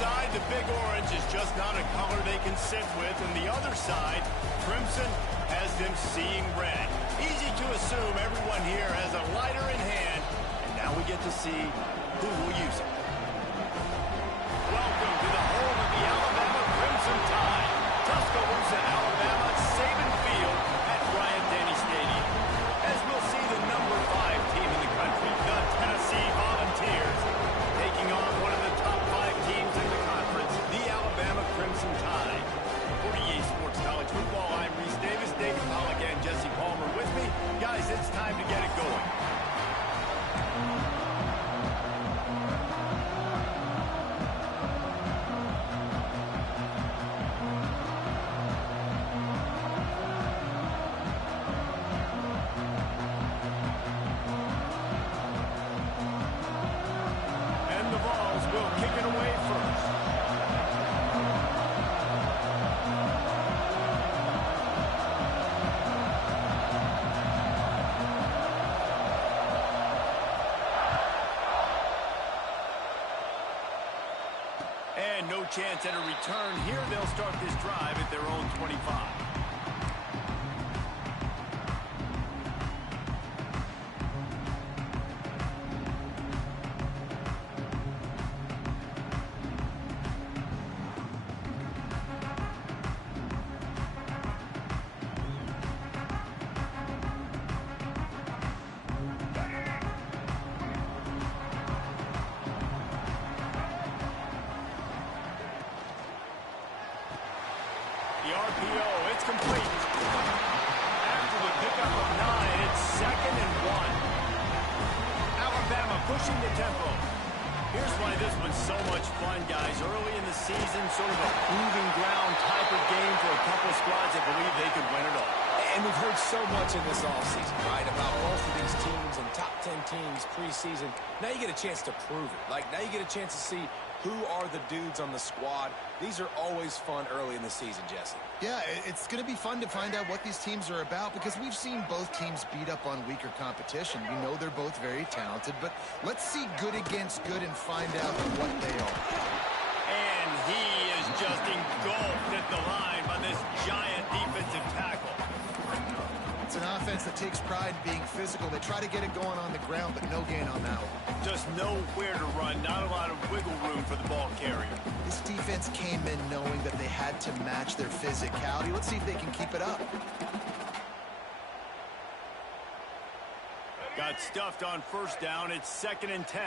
side, the big orange is just not a color they can sit with. And the other side, crimson, has them seeing red. Easy to assume everyone here has a lighter in hand. And now we get to see who will use it. Welcome to the home of the Alabama Crimson Tide. Tuscaloosa, Alabama, Saban Field at Bryant-Denny Stadium. As we'll see the number 5 team in the country, the Tennessee Volunteers, taking on one of the top 5 teams in the conference, the Alabama Crimson Tide. For EA Sports College Football, I'm Reese Davis, David Pollack, and Jesse Palmer with me. Guys, it's time to get it going. And no chance at a return here. They'll start this drive at their own 25. The RPO, it's complete. After the pickup of 9, it's 2nd and 1. Alabama pushing the tempo. Here's why this one's so much fun, guys. Early in the season, sort of a proving ground type of game for a couple squads that believe they could win it all. And we've heard so much in this offseason, right, about both of these teams and top 10 teams preseason. Now you get a chance to prove it. Like, now you get a chance to see who are the dudes on the squad. These are always fun early in the season, Jesse. Yeah, it's going to be fun to find out what these teams are about because we've seen both teams beat up on weaker competition. We know they're both very talented, but let's see good against good and find out what they are. And he is just engulfed at the line by this giant defensive tackle. It's an offense that takes pride in being physical. They try to get it going on the ground, but no gain on that one. Just nowhere to run, not a lot of wiggle room for the ball carrier. This defense came in knowing that they had to match their physicality. Let's see if they can keep it up. Got stuffed on first down. It's 2nd and 10.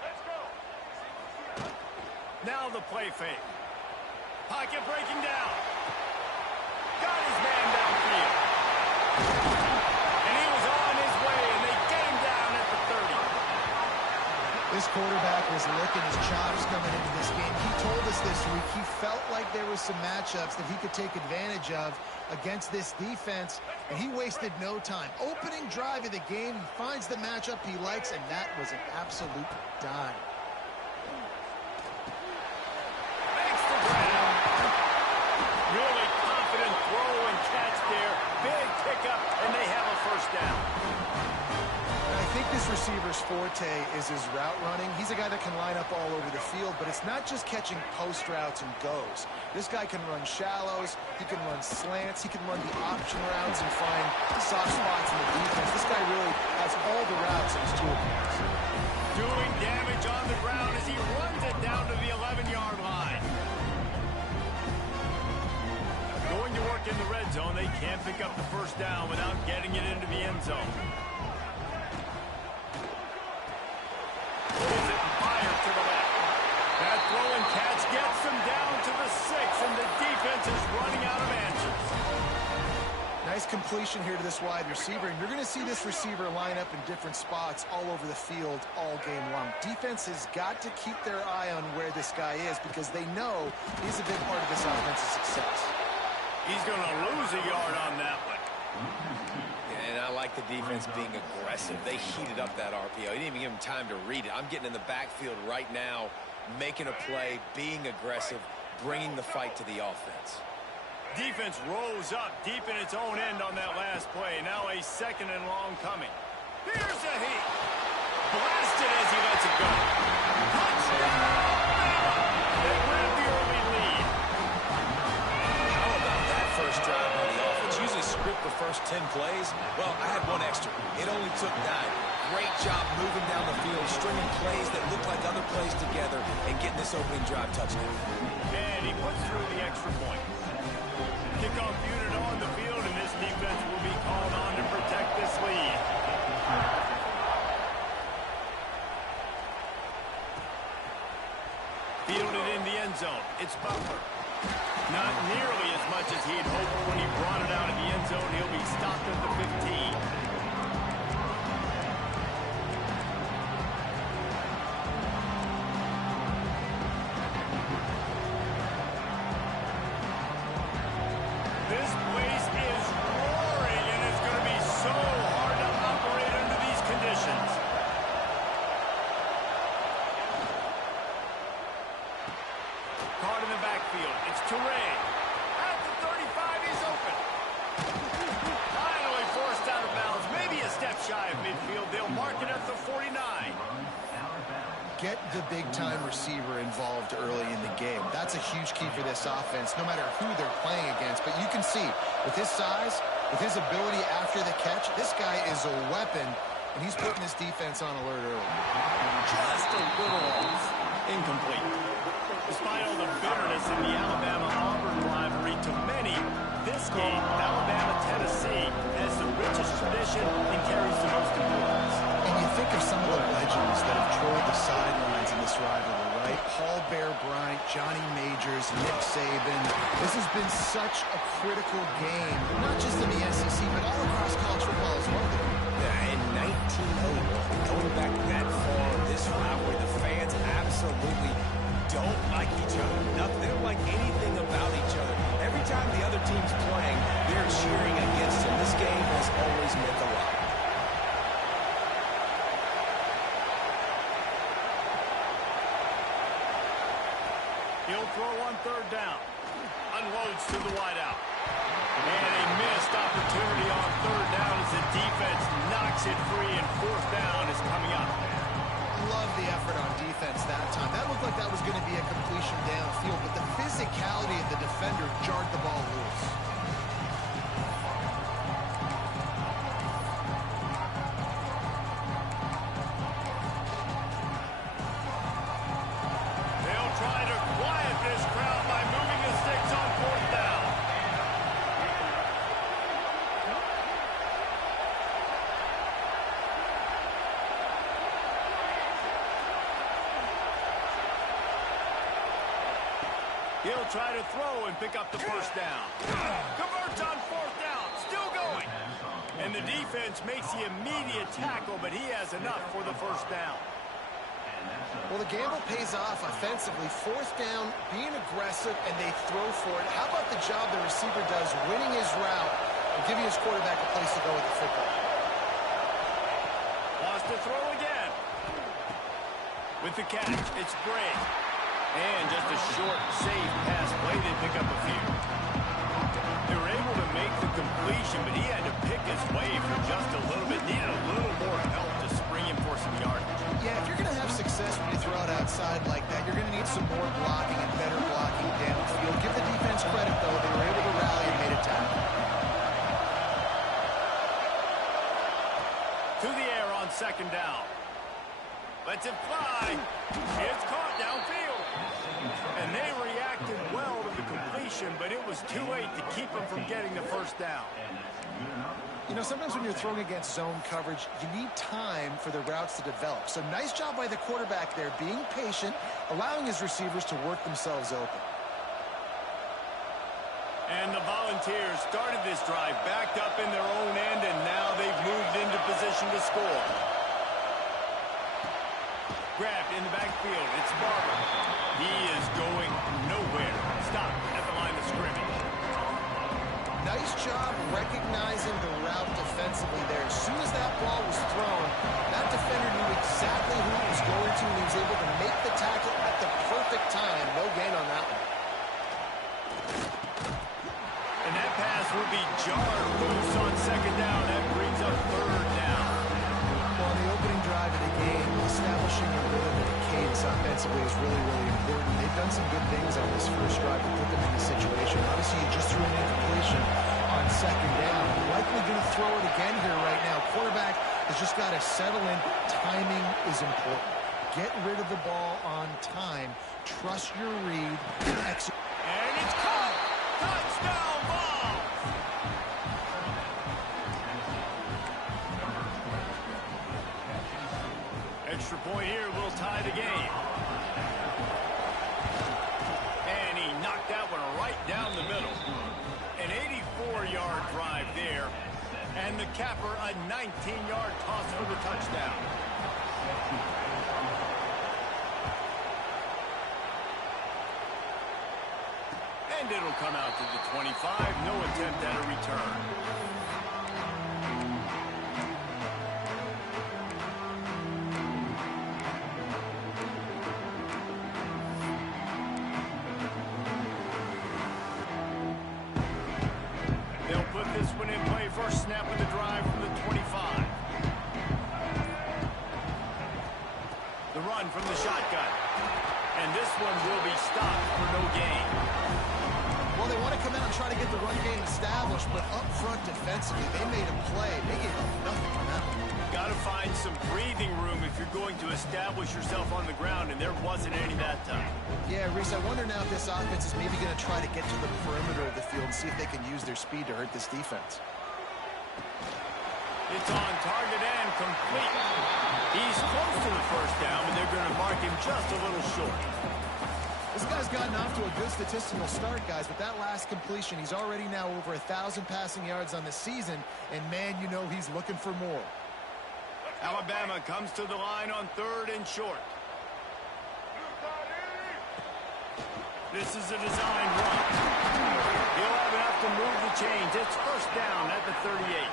Let's go. Now the play fake. Pocket breaking down. Got his man downfield. And he was on his way, and they get him down at the 30. This quarterback was licking his chops coming into this game. He told us this week he felt like there was some matchups that he could take advantage of against this defense, and he wasted no time. Opening drive of the game, he finds the matchup he likes, and that was an absolute dime. Makes the ground. Really confident throw and catch there. Big pickup, and they have a first down. I think this receiver's forte is his route running. He's a guy that can line up all over the field, but it's not just catching post routes and goes. This guy can run shallows, he can run slants, he can run the option routes and find soft spots in the defense. This guy really has all the routes in his toolbox. Doing damage on the ground as he runs it down to the 11-yard line. Going to work in the red zone, they can't pick up the first down without getting it into the end zone. Pulls it and fires to the left. That throw and catch gets them down to the 6, and the defense is running out of answers. Nice completion here to this wide receiver, and you're going to see this receiver line up in different spots all over the field all game long. Defense has got to keep their eye on where this guy is because they know he's a big part of this offense's success. He's going to lose a yard on that one. And I like the defense being aggressive. They heated up that RPO. He didn't even give him time to read it. I'm getting in the backfield right now, making a play, being aggressive, bringing the fight to the offense. Defense rose up deep in its own end on that last play. Now a 2nd and long coming. Here's a heat. blasted as he lets it go. Touchdown, Bama! They grab the early lead. How about that first drive by the offense? Usually script the first 10 plays. Well, I had one extra. It only took 9. Great job moving down the field, stringing plays that look like other plays together, and getting this opening drive touchdown. And he puts through the extra point. Kickoff unit on the field, and this defense will be called on to protect this lead. Fielded in the end zone. It's Butler. Not nearly as much as he'd hoped when he brought it out of the end zone. He'll be stopped at the 15. This place is roaring, and it's going to be so hard to operate under these conditions. Caught in the backfield. It's Toure. At the 35, he's open. Finally forced out of bounds. Maybe a step shy of midfield. They'll mark it at the 49. Get the big-time receiver involved early in the game. That's a huge key for this offense, no matter who they're playing against. But you can see, with his size, with his ability after the catch, this guy is a weapon, and he's putting this defense on alert early. Just a little off. Incomplete. Despite all the bitterness in the Alabama-Auburn rivalry, to many, this game, Alabama-Tennessee, has the richest tradition and carries the most importance. And you think of some of the legends that have toured the sidelines in this rivalry, right? Paul Bear Bryant, Johnny Majors, Nick Saban. This has been such a critical game, not just in the SEC, but all across college football as well. Yeah, in 1901, going back that far, this rivalry, the fans absolutely don't like each other. They don't like anything about each other. Every time the other team's playing, they're cheering against him. This game has always meant a lot. He'll throw on third down. Unloads to the wideout. And a missed opportunity on third down as the defense knocks it free, and fourth down is coming up. Love the effort on defense that time. That looked like that was going to be a completion downfield, but the physicality of the defender jarred the ball loose. They'll try to quiet this crowd by moving the sticks on fourth down. He'll try to throw and pick up the first down. Converts on fourth down. Still going. And the defense makes the immediate tackle, but he has enough for the first down. Well, the gamble pays off offensively. Fourth down, being aggressive, and they throw for it. How about the job the receiver does winning his route and giving his quarterback a place to go with the football? Wants to throw again. With the catch, it's Bray. And just a short, safe pass play. They pick up a few. They were able to make the completion, but he had to pick his way for just a little bit. Needed a little more help to spring him for some yardage. Yeah, if you're going to have success when you throw it outside like that, you're going to need some more blocking and better blocking downfield. Give the defense credit, though. They were able to rally and made a tackle. To the air on second down. Lets it fly. It's caught downfield. And they reacted well to the completion, but it was too late to keep them from getting the first down. You know, sometimes when you're throwing against zone coverage, you need time for the routes to develop. So nice job by the quarterback there, being patient, allowing his receivers to work themselves open. And the Volunteers started this drive backed up in their own end, and now they've moved into position to score. Grabbed in the backfield. It's Barber. He is going nowhere. Stop at the line of scrimmage. Nice job recognizing the route defensively there. As soon as that ball was thrown, that defender knew exactly who it was going to, and he was able to make the tackle at the perfect time. No gain on that one. And that pass will be jarred loose on second down. That brings up third down. Well, on the opening drive of the game, offensively is really, really important. They've done some good things on this first drive to put them in this situation. Obviously, you just threw an incompletion on second down. Likely going to throw it again here right now. Quarterback has just got to settle in. Timing is important. Get rid of the ball on time. Trust your read. And it's caught. Touchdown ball. Extra point here will tie the game. And he knocked that one right down the middle. An 84-yard drive there. And the capper, a 19-yard toss for the touchdown. And it'll come out to the 25. No attempt at a return. They'll put this one in play. First snap of the drive from the 25. The run from the shotgun. And this one will be stopped for no gain. Well, they want to come out and try to get the run game established, but up front defensively, they made a play. They gave up nothing on that one. Got to find some breathing room if you're going to establish yourself on the ground, and there wasn't any that time. Yeah, Reese, I wonder now if this offense is maybe going to try to get to the perimeter of the field and see if they can use their speed to hurt this defense. It's on target and complete. He's close to the first down, but they're going to mark him just a little short. This guy's gotten off to a good statistical start, guys, but that last completion, he's already now over 1,000 passing yards on the season, and man, you know he's looking for more. Alabama comes to the line on 3rd and short. This is a design run. He'll have enough to move the chains. It's first down at the 38.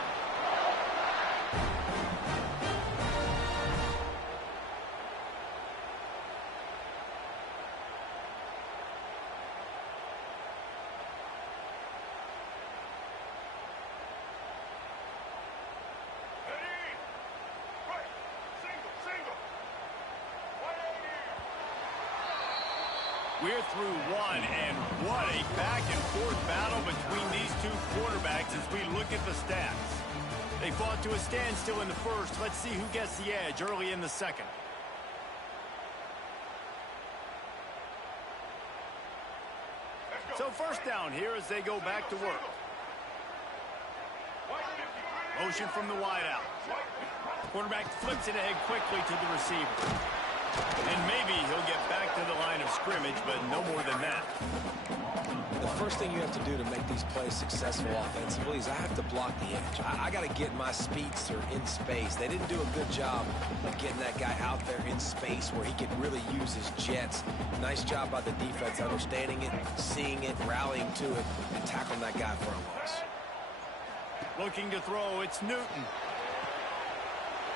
We're through one, and what a back-and-forth battle between these two quarterbacks as we look at the stats. They fought to a standstill in the first. Let's see who gets the edge early in the second. So first down here as they go back to work. Motion from the wideout. Quarterback flips it ahead quickly to the receiver. And maybe he'll get back to the line of scrimmage, but no more than that. The first thing you have to do to make these plays successful offensively is I have to block the edge. I got to get my speedster in space. They didn't do a good job of getting that guy out there in space where he could really use his jets. Nice job by the defense, understanding it, seeing it, rallying to it, and tackling that guy for a loss. Looking to throw, it's Newton.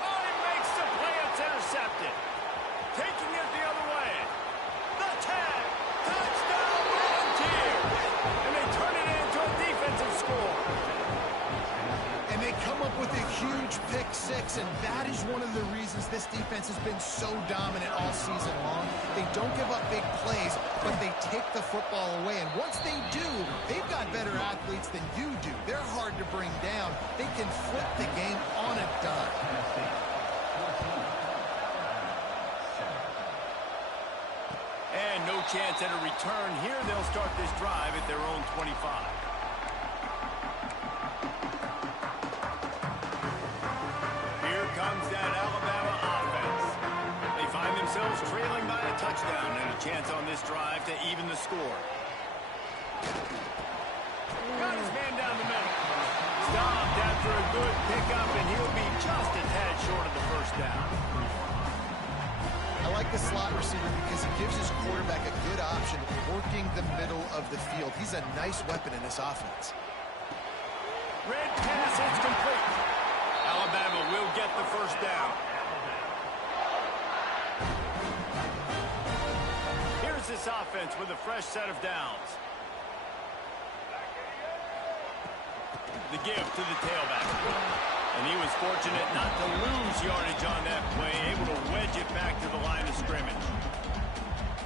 Oh, he makes the play. It's intercepted. Taking it the other way. The tag. Touchdown, Volunteers. And they turn it into a defensive score. And they come up with a huge pick six, and that is one of the reasons this defense has been so dominant all season long. They don't give up big plays, but they take the football away. And once they do, they've got better athletes than you do. They're hard to bring down. They can flip the game on a dime. And no chance at a return here. They'll start this drive at their own 25. Here comes that Alabama offense. They find themselves trailing by a touchdown and a chance on this drive to even the score. Got his man down the middle. Stopped after a good pickup, and he'll be just a tad short of the first down. I like the slot receiver because he gives his quarterback a good option working the middle of the field. He's a nice weapon in this offense. Red pass, it's complete. Alabama will get the first down. Here's this offense with a fresh set of downs. The give to the tailback. And he was fortunate not to lose yardage on that play, able to wedge it back to the line of scrimmage.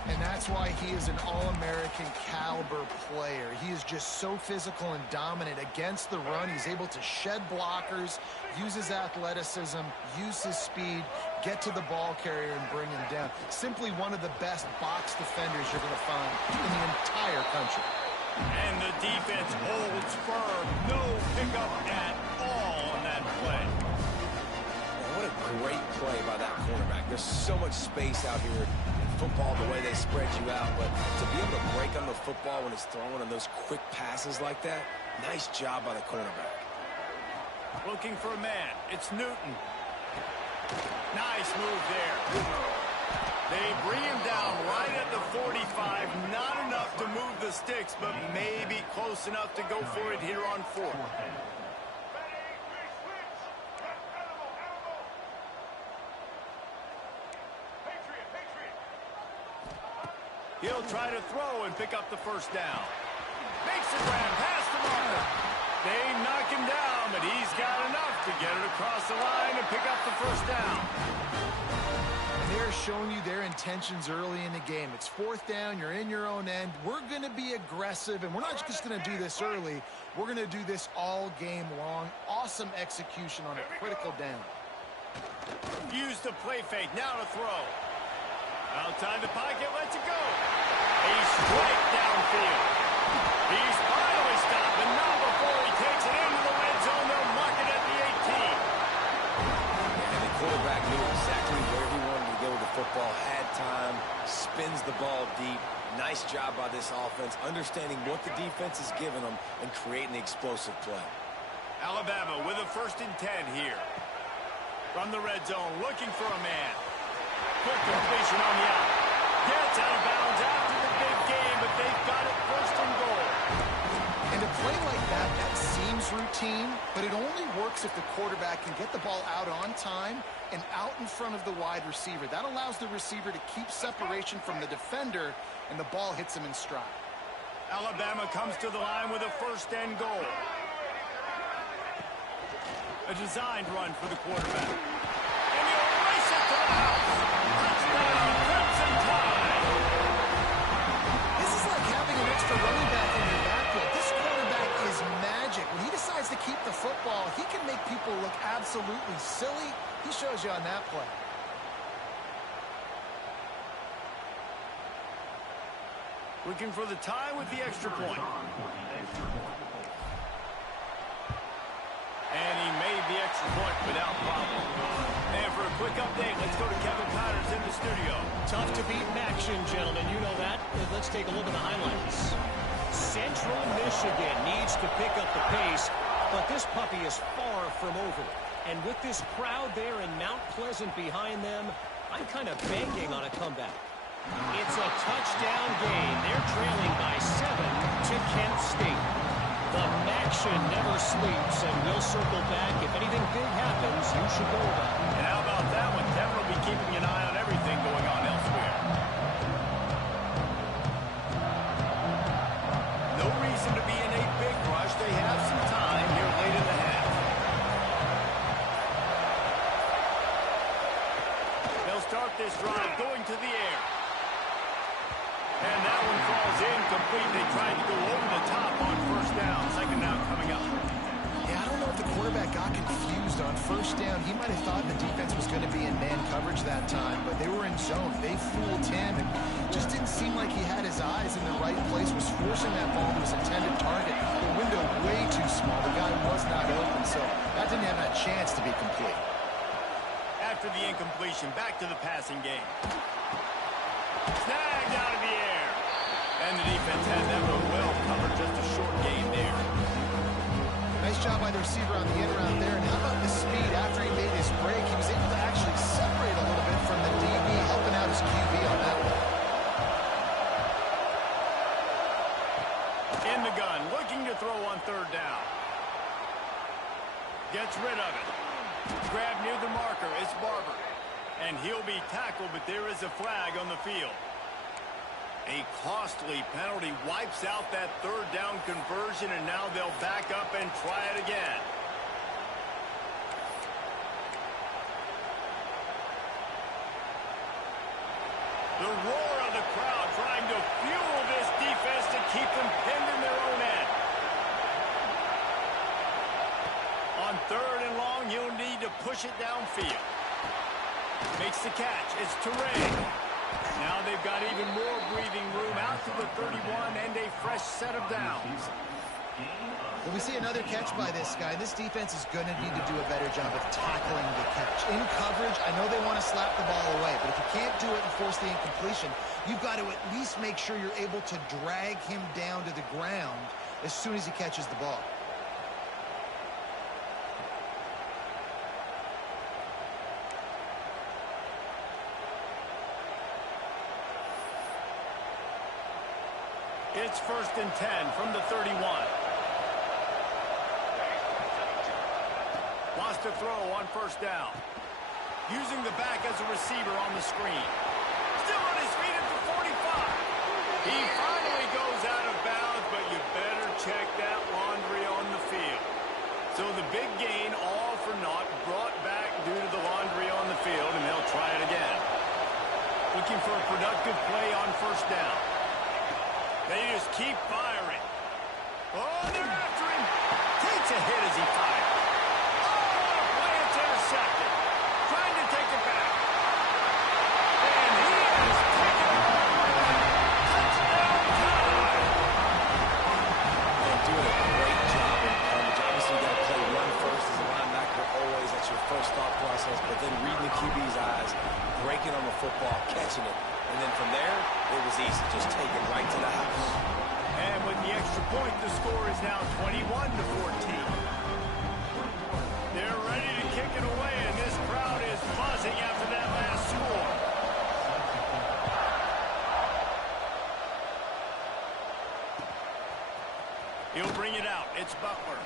And that's why he is an All-American caliber player. He is just so physical and dominant against the run. He's able to shed blockers, use his athleticism, use his speed, get to the ball carrier and bring him down. Simply one of the best box defenders you're going to find in the entire country. And the defense holds firm. No pickup at all on that play. What a great play by that quarterback. There's so much space out here in football, the way they spread you out, but to be able to break on the football when it's thrown on those quick passes like that, nice job by the quarterback. Looking for a man. It's Newton. Nice move there. They bring him down right at the 45. Not enough to move the sticks, but maybe close enough to go for it here on fourth. He'll try to throw and pick up the first down. Makes the grab past the marker. They knock him down, but he's got enough to get it across the line and pick up the first down. They're showing you their intentions early in the game. It's fourth down. You're in your own end. We're going to be aggressive, and we're not just going to do this early. We're going to do this all game long. Awesome execution on a critical down. Use the play fake. Now to throw. Outside the pocket, lets it go. A strike downfield. He's finally stopped, but not before he takes it into the red zone. They'll mark it at the 18. And the quarterback knew exactly where he wanted to go with the football, had time, spins the ball deep. Nice job by this offense, understanding what the defense is giving them and creating the explosive play. Alabama with a 1st and 10 here. From the red zone, looking for a man. Quick completion on the out. Gets out of bounds after the big game, but they've got it 1st and goal. And a play like that, that seems routine, but it only works if the quarterback can get the ball out on time and out in front of the wide receiver. That allows the receiver to keep separation from the defender, and the ball hits him in stride. Alabama comes to the line with a 1st and goal. A designed run for the quarterback. And he'll race it to the house. Touchdown, Crimson Tide. This is like having an extra running back in your backfield. This quarterback is magic. When he decides to keep the football, he can make people look absolutely silly. He shows you on that play. Looking for the tie with the extra point. And he made the extra point without problem. And for a quick update, let's go to Kevin Connors in the studio. Tough to beat in action, gentlemen. You know that. Let's take a look at the highlights. Central Michigan needs to pick up the pace, but this puppy is far from over. And with this crowd there in Mount Pleasant behind them, I'm kind of banking on a comeback. It's a touchdown game. They're trailing by 7 to Kent State. The action never sleeps, and we'll circle back. If anything big happens, you should know about it. And how about that one? Tenn will be keeping an eye on everything going on elsewhere. No reason to be in a big rush. They have some time here late in the half. They'll start this drive going to the air. And that one falls incomplete. They tried to go over the top on 1st down. 2nd down coming up. Yeah, I don't know if the quarterback got confused on 1st down. He might have thought the defense was going to be in man coverage that time, but they were in zone. They fooled him, and just didn't seem like he had his eyes in the right place, was forcing that ball to his intended target. The window way too small. The guy was not open, so that didn't have a chance to be complete. After the incompletion, back to the passing game. Snagged out of the air. And the defense had that one well covered. Just a short gain there. Nice job by the receiver on the in route there. And how about the speed? After he made his break, he was able to actually separate a little bit from the DB, helping out his QB on that one. In the gun, looking to throw on 3rd down. Gets rid of it. Grab near the marker. It's Barber. And he'll be tackled, but there is a flag on the field. A costly penalty wipes out that 3rd down conversion, and now they'll back up and try it again. The roar of the crowd push it downfield. Makes the catch. It's Tenn. Now they've got even more breathing room out to the 31 and a fresh set of downs. Well, we see another catch by this guy. This defense is going to need to do a better job of tackling the catch. In coverage, I know they want to slap the ball away, but if you can't do it and force the incompletion, you've got to at least make sure you're able to drag him down to the ground as soon as he catches the ball. It's 1st and 10 from the 31. Wants to throw on 1st down. Using the back as a receiver on the screen. Still on his feet at the 45. He finally goes out of bounds, but you better check that laundry on the field. So the big gain, all for naught, brought back due to the laundry on the field, and they'll try it again. Looking for a productive play on 1st down. They just keep firing. Oh, they're after him. Takes a hit as he fires. Oh, play it's intercepted. Trying to take it back. And he has taken it away. Touchdown time. They're doing a great job in coverage. Obviously, you got to play run first as a linebacker. Always, that's your first thought process. But then reading the QB's eyes, breaking on the football, catching it. And then from there, it was easy. Just take it right to the house. And with the extra point, the score is now 21-14. They're ready to kick it away, and this crowd is buzzing after that last score. He'll bring it out. It's Butler.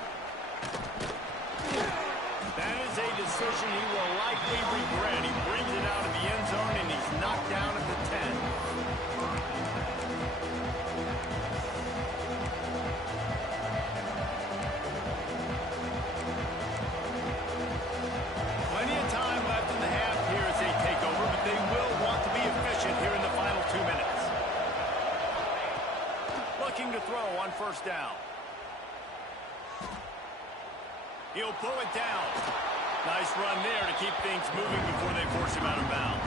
That is a decision he will likely regret. He brings it out of the end zone, and he's knocked down at the 10. Plenty of time left in the half here as they take over, but they will want to be efficient here in the final 2 minutes. Looking to throw on 1st down. He'll pull it down. Nice run there to keep things moving before they force him out of bounds.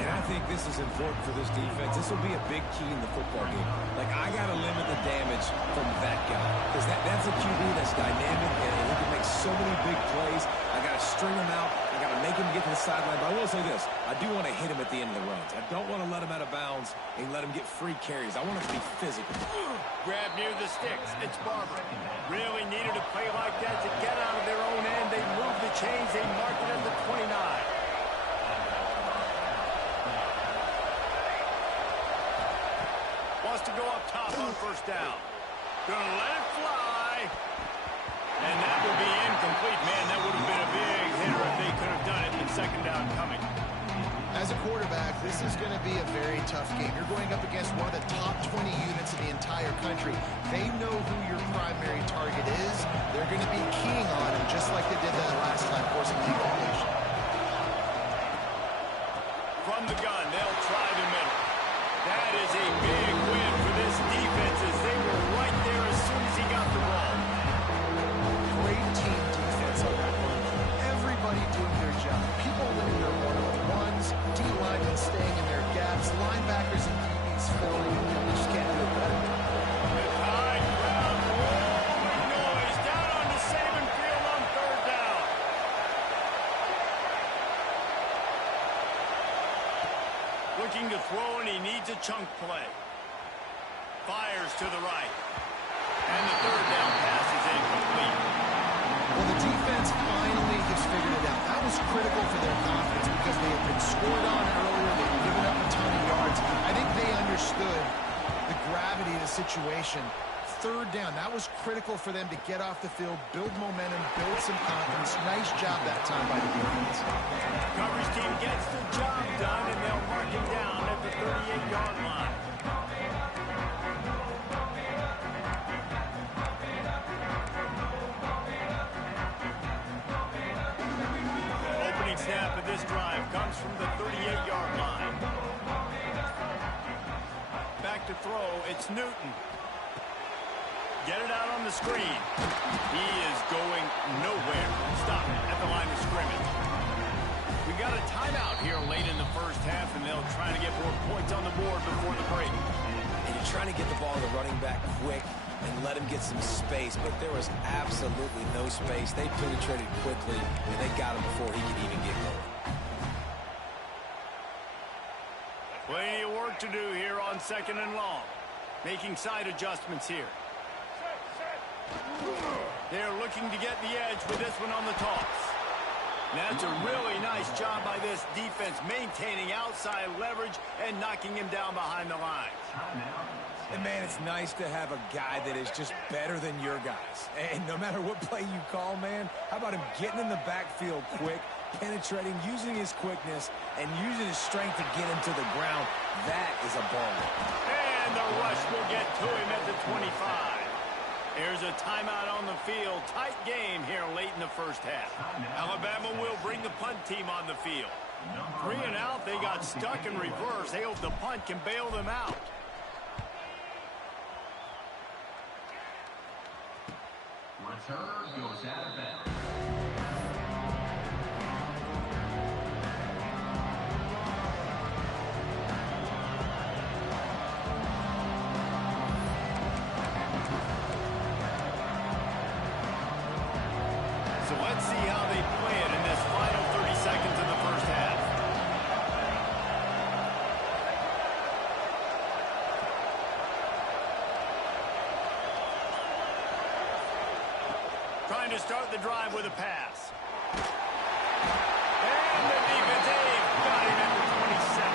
And I think this is important for this defense. This will be a big key in the football game. Like, I got to limit the damage from that guy. Because that's a QB that's dynamic, and he can make so many big plays. I got to string him out. I got to make him get to the sideline. But I will say this. I do want to hit him at the end of the runs. I don't want to let him out of bounds and let him get free carries. I want him to be physical. Grab near the sticks. It's Barber. Really needed a play like that to get out of their own end. They move the chains. They mark it at the 29. Wants to go up top on 1st down. Gonna let it fly. And that will be incomplete. Man, that would have been a big hitter if they could have done it in 2nd down coming. As a quarterback, this is going to be a very tough game. You're going up against one of the top 20 units in the entire country. They know who your primary target is. They're going to be keying on him just like they did that last time, forcing the incompletion. From the gun, they'll try the middle. That is a big win for this defense as they were right there as soon as he got the ball. Great team defense on that one. Everybody doing their job. People winning their one-on-ones, D-linemen staying in their gaps, linebackers and DBs filling in. They just can't do it better. The high ground rolling noise down on the Saban field on 3rd down. Looking to throw, and he needs a chunk play. Fires to the right. And the 3rd down pass is incomplete. Well, the defense finally has figured it out. That was critical for their confidence because they had been scored on earlier. They had given up a ton of yards. I think they understood the gravity of the situation. 3rd down, that was critical for them to get off the field, build momentum, build some confidence. Nice job that time by the defense. Coverage team gets the job done, and they'll mark him down at the 38-yard line. Opening snap of this drive comes from the 38-yard line. Back to throw, it's Newton. Get it out on the screen. He is going nowhere. Stop at the line of scrimmage. for points on the board before the break. And you're trying to get the ball to the running back quick and let him get some space, but there was absolutely no space. They penetrated quickly, and they got him before he could even get going. Plenty of work to do here on 2nd and long. Making side adjustments here. They're looking to get the edge with this one on the toss. That's a really nice job by this defense, maintaining outside leverage and knocking him down behind the line. And, man, it's nice to have a guy that is just better than your guys. And no matter what play you call, man, how about him getting in the backfield quick, penetrating, using his quickness, and using his strength to get him to the ground. That is a ball. And the rush will get to him at the 25. Here's a timeout on the field. Tight game here late in the first half. Alabama will bring the punt team on the field. 3 and out. They got stuck in reverse. They hope the punt can bail them out. Return goes out of bounds. So let's see how they play it in this final 30 seconds of the first half. Trying to start the drive with a pass. And the defense got him at the 27.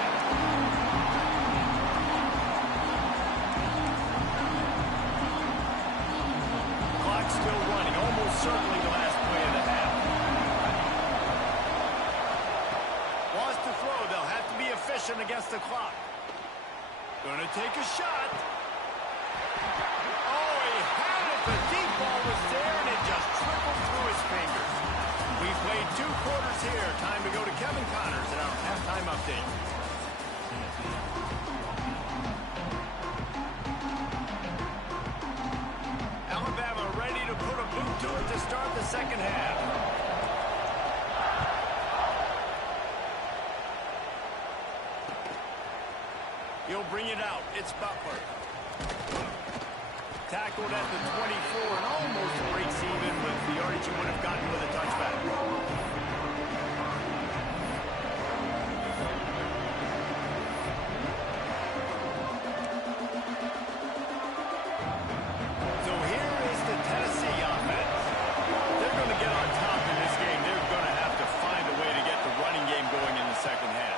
Clock still running, almost certainly the last play of the half. Wants to throw, they'll have to be efficient against the clock. Gonna take a shot. Oh, he had it. The deep ball was there, and it just trickled through his fingers. We played 2 quarters here. Time to go to Kevin Connors in our halftime update. Alabama ready to put a boot to it to start the second half. He'll bring it out. It's Butler. Tackled at the 24 and almost breaks even with the yardage he would have gotten with a touchback. So here is the Tennessee offense. They're going to get on top in this game. They're going to have to find a way to get the running game going in the second half.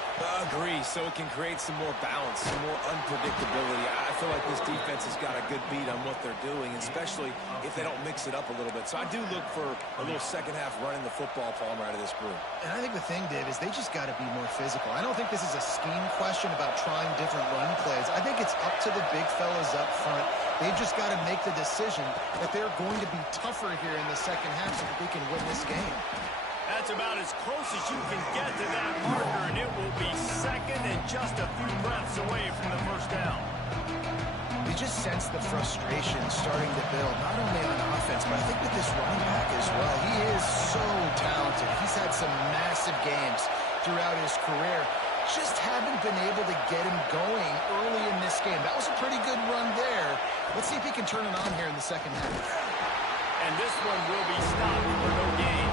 Agree, so it can create some more balance, some more unpredictability. I feel like this defense has got a good beat on what they're doing, especially if they don't mix it up a little bit. So I do look for a little second half running the football Palmer out of this group. And I think the thing, Dave, is they just got to be more physical. I don't think this is a scheme question about trying different run plays. I think it's up to the big fellas up front. They've just got to make the decision that they're going to be tougher here in the second half so that they can win this game. That's about as close as you can get to that marker, and it will be second and just a few breaths away from the first down. You just sense the frustration starting to build, not only on offense, but I think with this running back as well. He is so talented. He's had some massive games throughout his career. Just haven't been able to get him going early in this game. That was a pretty good run there. Let's see if he can turn it on here in the second half. And this one will be stopped for no gain.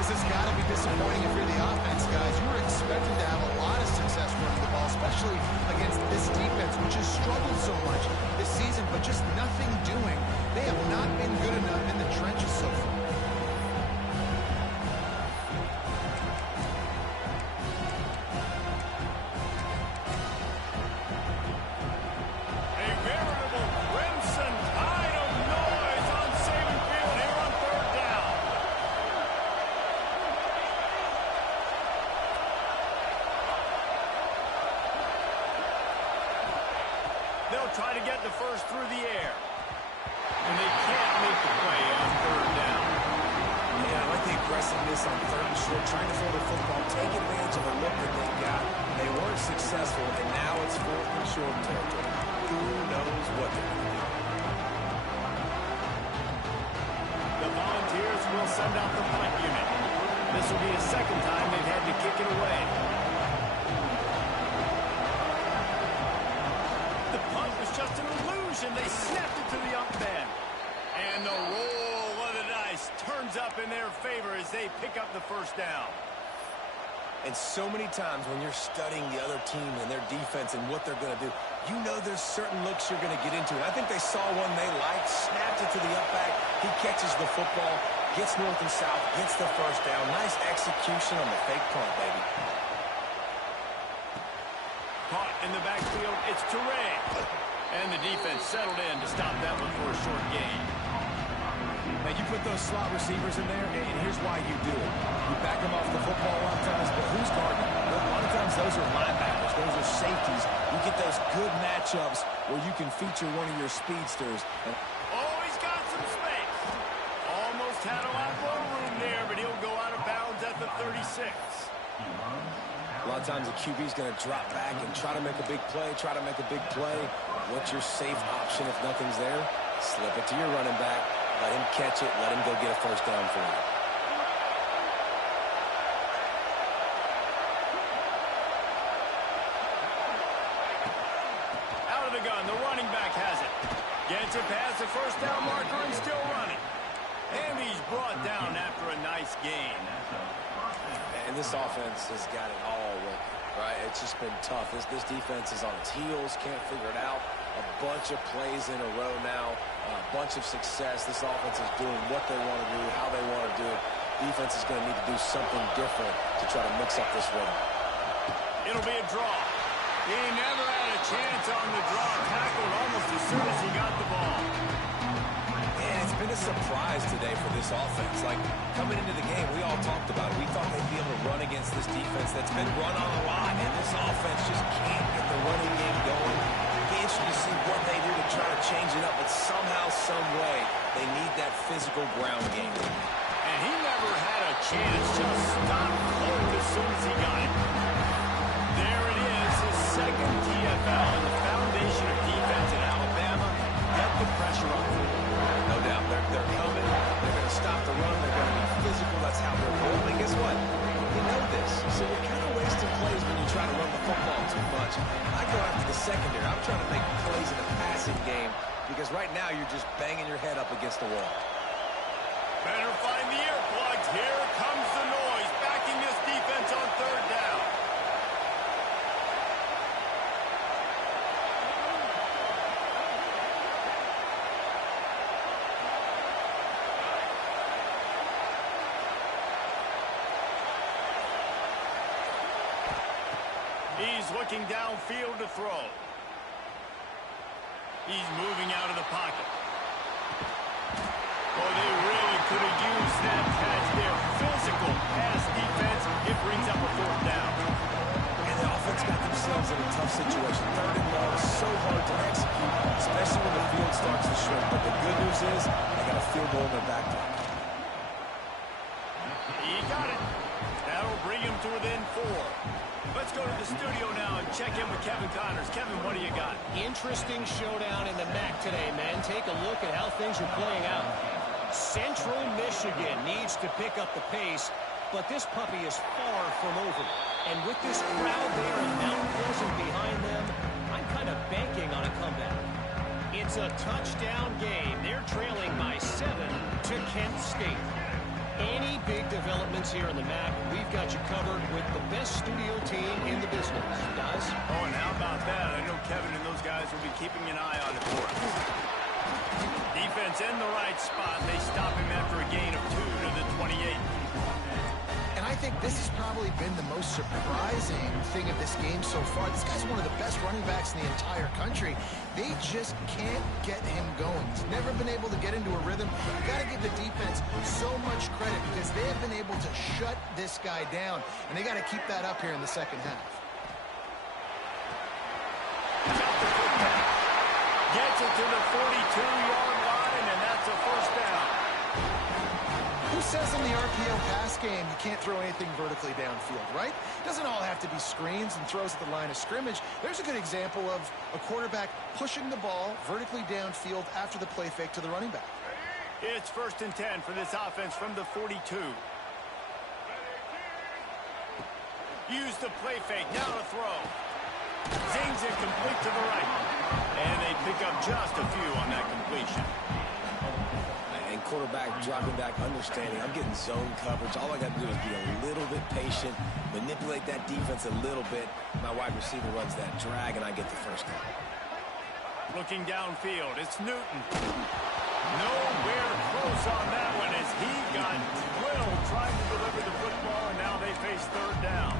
This has got to be disappointing if you're the offense, guys. You were expecting to have a lot of success running the ball, especially against this defense, which has struggled so much this season, but just nothing doing. They have not been good enough in the trenches so far. They'll try to get the first through the air. And they can't make the play on third down. Yeah, I like the aggressiveness on third and short, trying to throw the football, take advantage of the look that they got. They weren't successful, and now it's 4th and short territory. Who knows what they're going to do? The Volunteers will send out the punt unit. This will be the second time they've had to kick it away. was just an illusion. They snapped it to the up man. And the roll of the dice turns up in their favor as they pick up the first down. And so many times when you're studying the other team and their defense and what they're going to do, you know there's certain looks you're going to get into. And I think they saw one they liked, snapped it to the up back. He catches the football, gets north and south, gets the first down. Nice execution on the fake punt, baby. Caught in the backfield, it's Teray. And the defense settled in to stop that one for a short gain. Now, you put those slot receivers in there, and here's why you do it. You back them off the football a lot of times, but who's guarding them? A lot of times those are linebackers. Those are safeties. You get those good matchups where you can feature one of your speedsters. Oh, he's got some space. Almost had a lot more room there, but he'll go out of bounds at the 36. A lot of times the QB's going to drop back and try to make a big play, What's your safe option if nothing's there? Slip it to your running back. Let him catch it. Let him go get a first down for you. Out of the gun, the running back has it. Gets it past the first down marker and still running. And he's brought down after a nice gain. And this offense has got it all working, right? It's just been tough. This defense is on its heels, can't figure it out. A bunch of plays in a row now, a bunch of success. This offense is doing what they want to do, how they want to do it. Defense is going to need to do something different to try to mix up this rhythm. It'll be a draw. He never had a chance on the draw. Tackled almost as soon as he got the ball. Yeah, it's been a surprise today for this offense. Like, coming into the game, we all talked about it. We thought they'd be able to run against this defense that's been run on a lot, and this offense just can't get the running game going. It'd be interesting to see what they do to try to change it up, but somehow, some way, they need that physical ground game. And he never had a chance, just stopped cold as soon as he got it. There it is, his second TFL, and the foundation of defense at Alabama. Get the pressure on him. No doubt, they're coming. They're going to stop the run. They're going to be physical. That's how they're rolling. Guess what? You know this. So you're kind of wasting plays when you try to run the football too much. I go after the secondary. I'm trying to make plays in the passing game because right now you're just banging your head up against the wall. Better find the earplugs. Here comes the noise, backing this defense on third down. He's looking downfield to throw. He's moving out of the pocket. Oh, they really could have used that catch there. Physical pass defense. It brings up a fourth down. And the offense got themselves in a tough situation. Third and long, so hard to execute, especially when the field starts to shrink. But the good news is they got a field goal in their back pocket. He got it. That'll bring him to within 4. Let's go to the studio now and check in with Kevin Connors. Kevin, what do you got? Interesting showdown in the MAC today, man. Take a look at how things are playing out. Central Michigan needs to pick up the pace, but this puppy is far from over. And with this crowd there and Mount Pleasant behind them, I'm kind of banking on a comeback. It's a touchdown game. They're trailing by 7 to Kent State. Any big developments here in the MAC, we've got you covered with the best studio team in the business. Guys? Oh, and how about that? I know Kevin and those guys will be keeping an eye on it for us. Defense in the right spot. They stop him after a gain of 2 to the 28. And I think this has probably been the most surprising thing of this game so far. This guy's one of the best running backs in the entire country. They just can't get him going. He's never been able to get into a rhythm. You got to give the defense so much credit because they have been able to shut this guy down. And they got to keep that up here in the second half. Gets it to the 42-yard line, and that's a first down. Who says in the RPO pass game you can't throw anything vertically downfield, right? It doesn't all have to be screens and throws at the line of scrimmage. There's a good example of a quarterback pushing the ball vertically downfield after the play fake to the running back. It's 1st and 10 for this offense from the 42. Use the play fake, now to throw. Zings it complete to the right. And they pick up just a few on that completion. And quarterback dropping back, understanding I'm getting zone coverage. All I got to do is be a little bit patient, manipulate that defense a little bit. My wide receiver runs that drag, and I get the first down. Looking downfield, it's Newton. Nowhere close on that one as he got drilled trying to deliver the football, and now they face third down.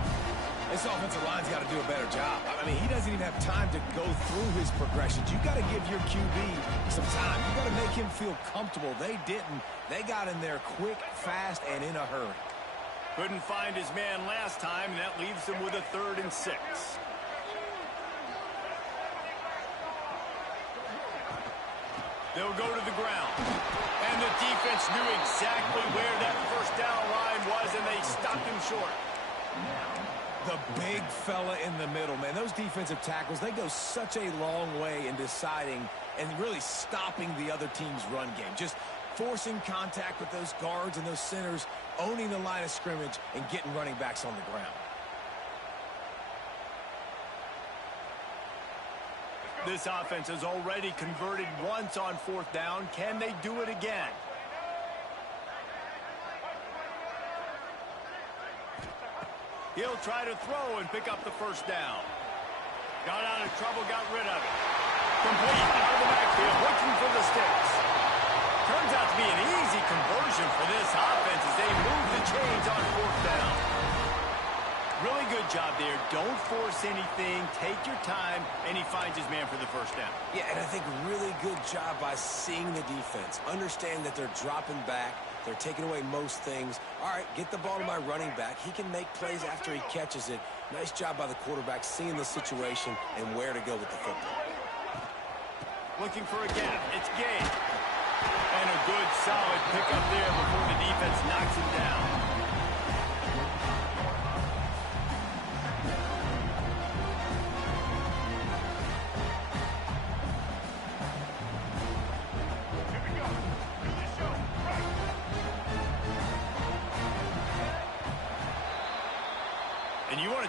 This offensive line's got to do a better job. I mean, he doesn't even have time to go through his progressions. You got to give your QB some time. You got to make him feel comfortable. They didn't. They got in there quick, fast, and in a hurry. Couldn't find his man last time, and that leaves him with a 3rd and 6. They'll go to the ground. And the defense knew exactly where that first down line was, and they stopped him short. The big fella in the middle, man. Those defensive tackles, they go such a long way in deciding and really stopping the other team's run game. Just forcing contact with those guards and those centers, owning the line of scrimmage, and getting running backs on the ground. This offense has already converted once on 4th down. Can they do it again? He'll try to throw and pick up the first down. Got out of trouble, got rid of it. Complete out of the backfield, looking for the sticks. Turns out to be an easy conversion for this offense as they move the chains on 4th down. Really good job there. Don't force anything. Take your time, and he finds his man for the first down. Yeah, and I think really good job by seeing the defense. Understand that they're dropping back. They're taking away most things. All right, get the ball to my running back. He can make plays after he catches it. Nice job by the quarterback seeing the situation and where to go with the football. Looking for a gap. It's Gay. And a good, solid pickup there before the defense knocks him down.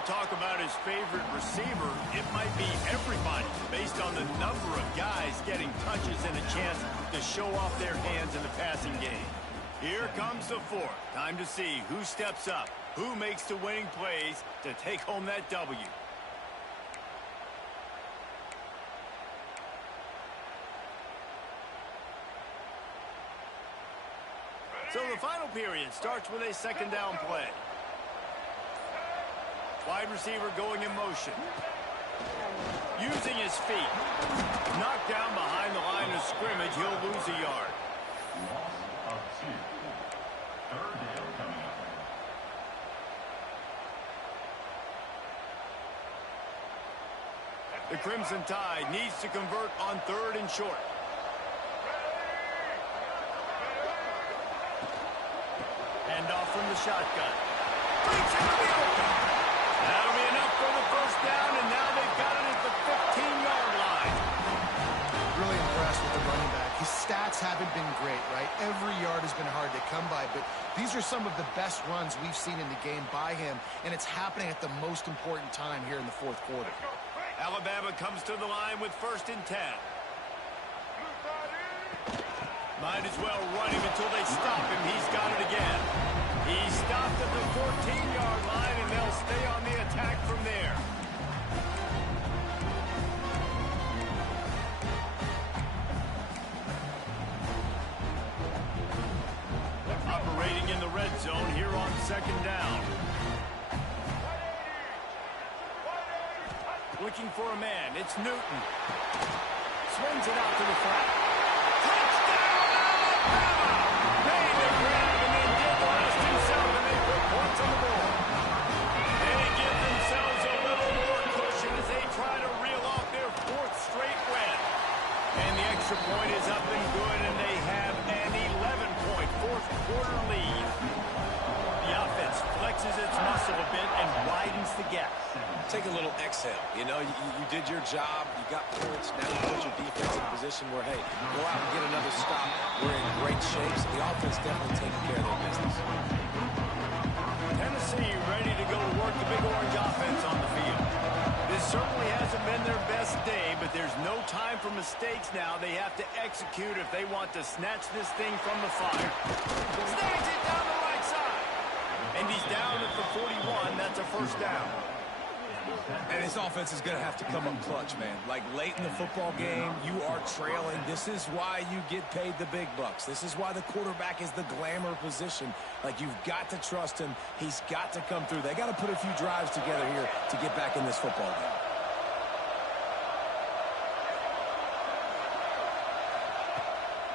Talk about his favorite receiver, it might be everybody based on the number of guys getting touches and a chance to show off their hands in the passing game. Here comes the 4th. Time to see who steps up, who makes the winning plays to take home that W. So the final period starts with a 2nd down play. Wide receiver going in motion. Using his feet. Knocked down behind the line of scrimmage. He'll lose a yard. Loss of 2. 3rd down coming up. The Crimson Tide needs to convert on 3rd and short. Hand off from the shotgun. Breaks into the open. That'll be enough for the first down, and now they've got it at the 15-yard line. Really impressed with the running back. His stats haven't been great, right? Every yard has been hard to come by, but these are some of the best runs we've seen in the game by him, and it's happening at the most important time here in the 4th quarter. Alabama comes to the line with 1st and 10. Might as well run him until they stop him. He's got it again. He stopped at the 14-yard line, and they'll stay on the attack from there. Operating in the red zone here on 2nd down. Looking for a man. It's Newton. Swings it out to the flat. Touchdown, Alabama! Made the grab and then did the rest himself, and they put points on the board. They give themselves a little more cushion as they try to reel off their 4th straight win. And the extra point is up and good, and they have an 11-point 4th quarter lead. The offense flexes its muscle a bit and widens the gap. Take a little exhale. You know, you did your job. You got points. Now you put your defense in a position where, hey, go out and get another stop. We're in great shape. So the offense definitely taking care of their business. Tennessee ready to go to work the Big Orange offense on the field. This certainly has for mistakes now. They have to execute if they want to snatch this thing from the fire. Snags it down the right side. And he's down at the 41. That's a first down. And this offense is going to have to come up clutch, man. Like late in the football game, you are trailing. This is why you get paid the big bucks. This is why the quarterback is the glamour position. Like, you've got to trust him. He's got to come through. They got to put a few drives together here to get back in this football game.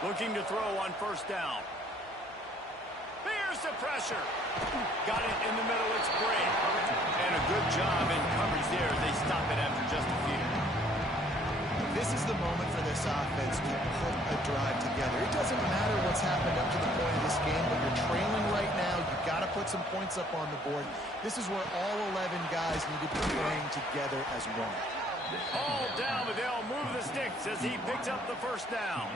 Looking to throw on first down. Here's the pressure. Got it in the middle. It's great. And a good job in coverage there. They stop it after just a few. This is the moment for this offense to put a drive together. It doesn't matter what's happened up to the point of this game, but you're trailing right now. You've got to put some points up on the board. This is where all 11 guys need to be playing together as one. All down, but they'll move the sticks as he picks up the first down.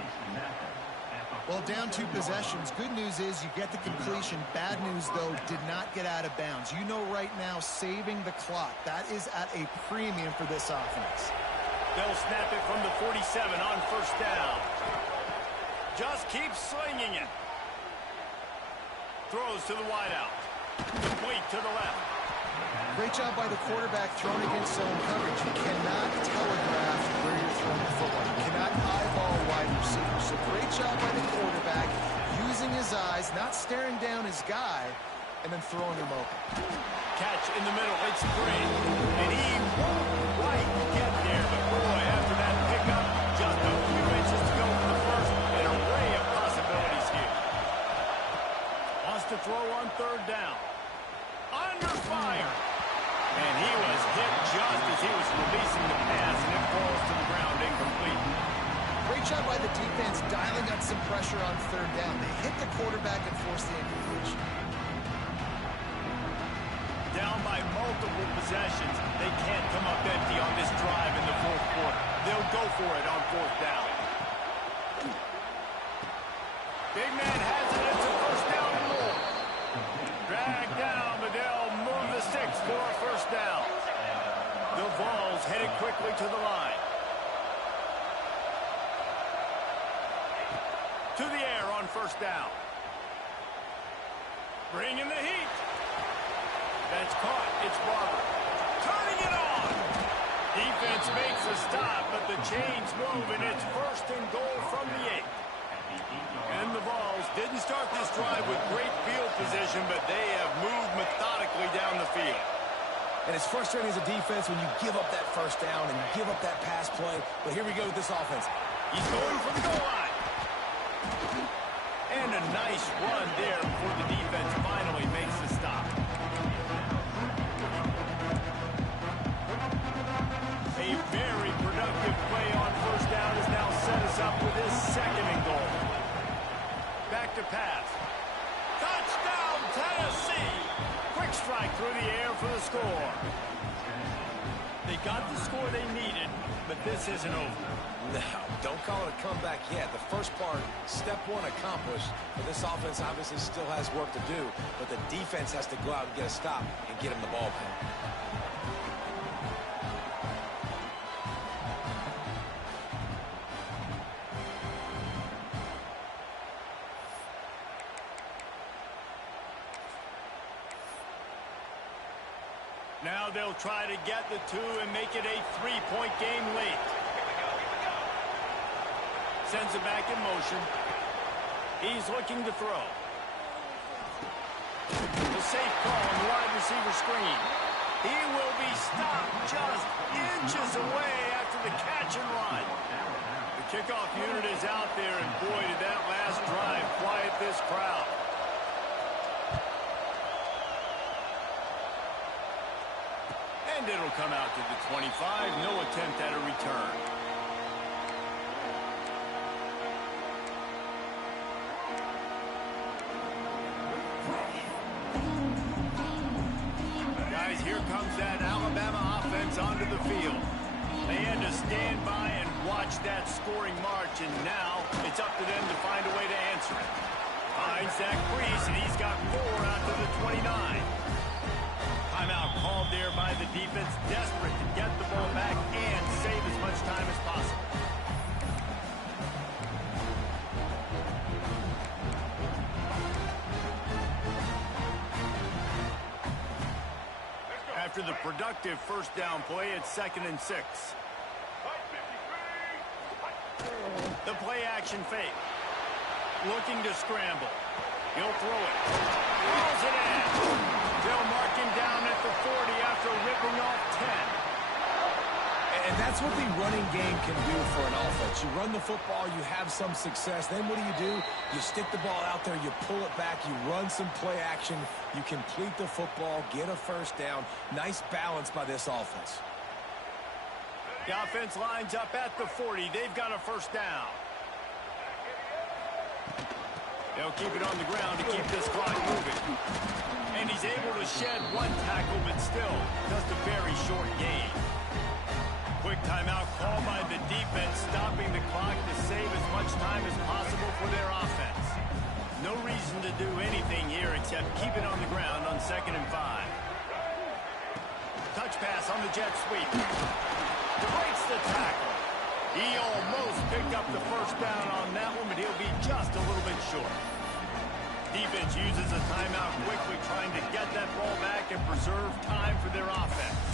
Well, down 2 possessions. Good news is you get the completion. Bad news, though, did not get out of bounds. You know right now, saving the clock. That is at a premium for this offense. They'll snap it from the 47 on first down. Just keep slinging it. Throws to the wideout. Complete to the left. Great job by the quarterback throwing against zone coverage. You cannot telegraph where you're throwing the football. You cannot eyeball wide receivers. So great job by the quarterback using his eyes, not staring down his guy, and then throwing him open. Catch in the middle. It's great. And he won't quite get there. But boy, after that pickup, just a few inches to go for the first. An array of possibilities here. Wants to throw on third down. Under fire. And he was hit just as he was releasing the pass, and it falls to the ground incomplete. Great job by the defense dialing up some pressure on third down. They hit the quarterback and forced the incompletion. Down by multiple possessions. They can't come up empty on this drive in the fourth quarter. They'll go for it on fourth down. Big man has it. It's a first down and more. Drag down, but they'll move the sticks for a first down. The Vols headed quickly to the line. To the air on first down. Bringing the heat. That's caught. It's Barber. Turning it on. Defense makes a stop, but the chains move, and it's first and goal from the 8. And the Vols didn't start this drive with great field position, but they have moved methodically down the field. And it's frustrating as a defense when you give up that first down and you give up that pass play. But here we go with this offense. He's going for the goal line. And a nice run there before the defense finally makes the stop. A very productive play on first down has now set us up with his second and goal. Back to pass. Touchdown, Tennessee! Quick strike through the air for the score. They got the score they needed, but this isn't over. No, don't call it a comeback yet. The first part, step 1 accomplished. But this offense obviously still has work to do. But the defense has to go out and get a stop and get him the ball back. Now they'll try to get the 2 and make it a 3-point game late. Sends it back in motion. He's looking to throw. The safe call on the wide receiver screen. He will be stopped just inches away after the catch and run. The kickoff unit is out there, and boy, did that last drive quiet this crowd. And it'll come out to the 25. No attempt at a return. Guys, here comes that Alabama offense onto the field. They had to stand by and watch that scoring march, and now it's up to them to find a way to answer it. Finds that crease, and he's got 4 out to the 29. Timeout called there by the defense, desperate to get the ball back and save as much time as possible. After the productive first down play, it's 2nd and 6. The play action fake. Looking to scramble. He'll throw it. Throws it in. They'll mark him down at the 40 after ripping off 10. And that's what the running game can do for an offense. You run the football, you have some success. Then what do? You stick the ball out there, you pull it back, you run some play action, you complete the football, get a first down. Nice balance by this offense. The offense lines up at the 40. They've got a first down. They'll keep it on the ground to keep this clock moving. And he's able to shed one tackle, but still just a very short gain. Quick timeout called by the defense, stopping the clock to save as much time as possible for their offense. No reason to do anything here except keep it on the ground on 2nd and 5. Touch pass on the jet sweep. Breaks the tackle. He almost picked up the first down on that one, but he'll be just a little bit short. Defense uses a timeout quickly, trying to get that ball back and preserve time for their offense.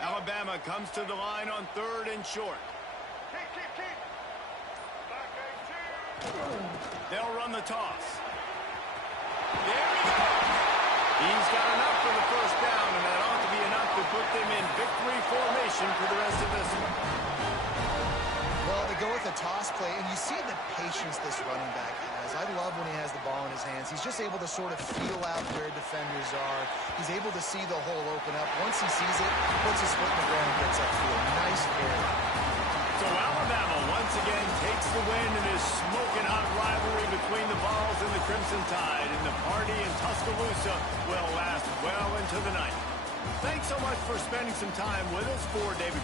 Alabama comes to the line on 3rd and short. They'll run the toss. There we go. He's got enough for the first down, and that ought to be enough to put them in victory formation for the rest of this one. Well, they go with a toss play, and you see the patience this running back has. I love when he has the ball in his hands. He's just able to sort of feel out where defenders are. He's able to see the hole open up. Once he sees it, puts his foot in the ground and gets upfield. Nice carry. So Alabama once again takes the win in this smoking hot rivalry between the Vols and the Crimson Tide, and the party in Tuscaloosa will last well into the night. Thanks so much for spending some time with us. For David